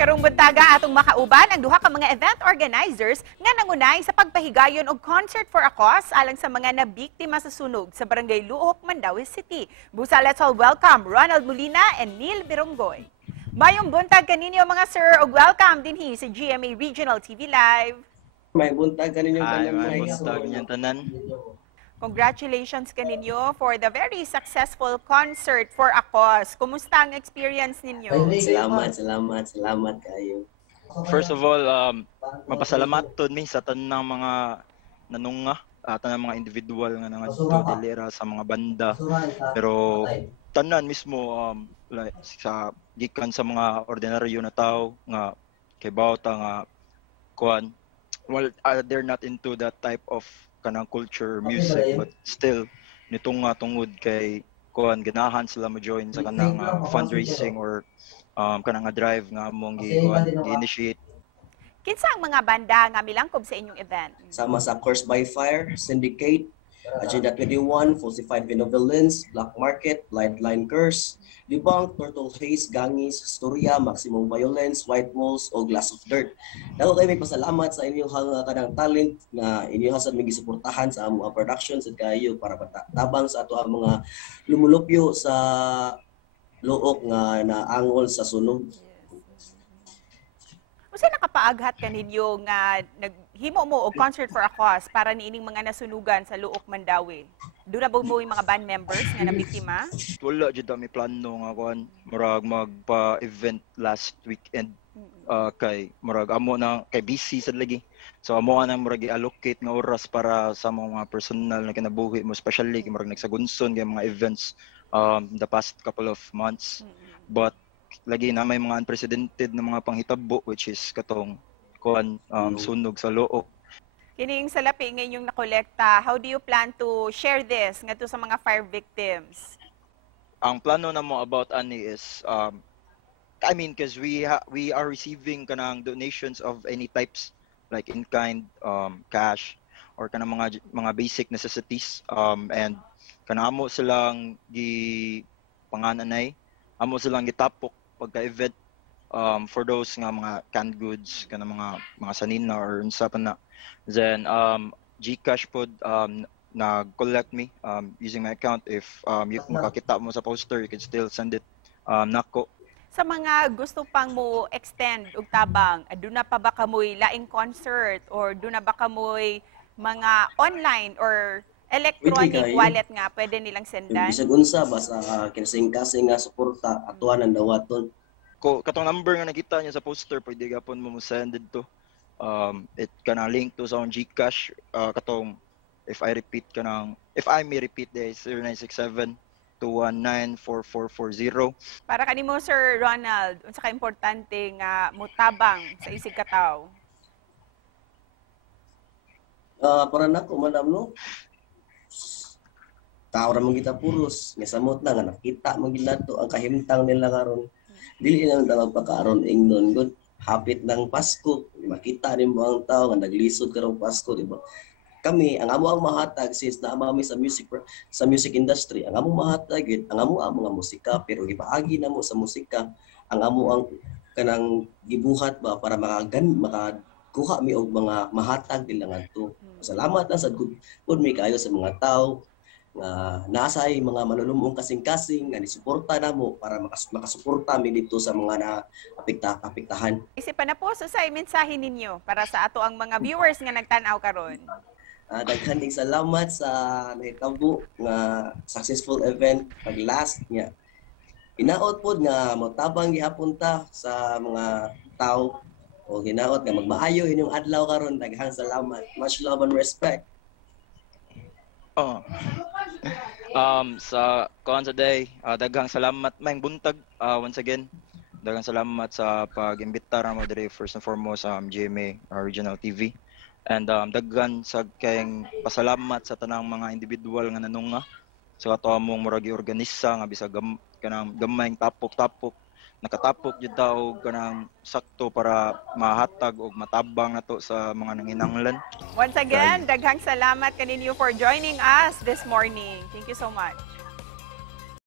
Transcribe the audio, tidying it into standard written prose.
Karong buntaga atong makauban ang duha ka mga event organizers nga nangunay sa pagpahigayon og concert for a cause alang sa mga nabiktima sa sunog sa Barangay Luok, Mandaue City. Busa, let's all welcome Ronald Molina and Neil Bironggoy. Mayong buntag kaninyo mga sir og welcome dinhi sa GMA Regional TV Live. May buntag kaninyo tanan. May buntag niyang tanan. Congratulations kaninyo for the very successful concert for a cause. Kumusta ang experience ninyo? Salamat kayo. First of all, mapasalamat to mi sa tanang mga nanunga, tanang mga individual nga nangadto delera sa mga banda. Pero tanan mismo like sa gikan sa mga ordinaryo na tao nga kay bawta nga kuan, well, they're not into that type of kanang culture music, but still nitong tungod kay kuan ganahan sila mo-join sa kanang fundraising or kanang drive nga among gi-initiate. Kinsa ang mga banda nga milangkob sa inyong event? Sama sa Curse by Fire, Syndicate, Agenda 21, Falsified Benevolence, Black Market, Lightline Curse, Libang, Turtle Haze, Gangis, Storya, Maximum Violence, White Walls, o Glass of Dirt. Dako kayo may pasalamat sa inyong kanang talent na inyong hasad may gisuportahan sa among productions at kayo para tabang sa ato ang mga lumulupyo sa luok nga naangol sa sunog. Usa nakapaaghat kaninyo nga naghimo mo og concert for a cause para niining mga nasunugan sa Luok, Mandaue? Doon na ba mo yung mga band members nga nabiktima? Wala jud mi plano nga kuan murag magpa-event last weekend kay murag amo na kay busy sad lagi. So amo nang murag i-allocate nga oras para sa mga personal na kinabuhi mo, especially kay murag nagsagunson kay mga events the past couple of months. But lagi na may mga unprecedented na mga panghitabo which is katong kuan sunog sa Luok. Kining salapi nga inyong nakolekta, how do you plan to share this ngadto sa mga fire victims? Ang plano na mo about ani is I mean because we are receiving kanang donations of any types like in kind, cash or kanang mga basic necessities and kanamo silang gi pangananay, amo silang gitapok pagka-event for those nga mga canned goods kanang mga sanina or unsa pa na. Then GCash pod nag-collect me using my account. If you makakita mo sa poster, you can still send it nako. Sa mga gusto pang mo extend og tabang, aduna pa ba kamoy laing concert or aduna ba kamoy mga online or electronic wallet nga pwede nilang sendan? Bisag unsa ba sa kinasing-kasing nga suporta atuan ang dawaton. Katong number nga nakita niya sa poster, pwede gapon mo send dito. It kana link to sa GCash katong if I may repeat the 0967-219-4440. Para kanimo Sir Ronald, unsa ka importante nga mutabang sa isig kataw? Para nako madam no. Tao ra man kita puros, nga samot na nga nakita man gid nato ang kahimtang nila karon. Dili lang daw pagkaaron ingnon good. Hapit ng Pasko, makita rin mo ang tao nga naglisod karong Pasko, di ba? Kami, ang amo ang mahatag since naamami sa music industry, ang amo mahatag, ang amo ang mga musika, pero ipaagi na mo sa musika, ang amo ang kanang gibuhat ba para makakuha mi og mga mahatag nila ngadto. Salamat na sa good mi kayo sa mga tao nga nasay mga manulumong kasing-kasing nga nisuporta namo para makasuporta mi dito sa mga apektahan. Isipan na po sa mensahe ninyo para sa ato ang mga viewers nga nagtan-aw karon. Daghan ding salamat sa nahitabo nga successful event pag last niya. Hinaot pod nga motabang gihapon ta sa mga tao o hinaot nga magmaayo inyong adlaw karon. Daghang salamat. Much love and respect. Sa kuan sa day, daghang salamat maayong buntag once again. Daghang salamat sa pag-imbita ra mo diri first and foremost GMA Regional TV. And daghang sa kayong pasalamat sa tanang mga individual nga nanunga sa ato among murag organisa nga bisag kanang gamayng tapok-tapok nakatapok jud ta kanang sakto para mahatag og matabang nato sa mga nanginahanglan. Once again, daghang salamat kaninyo for joining us this morning. Thank you so much.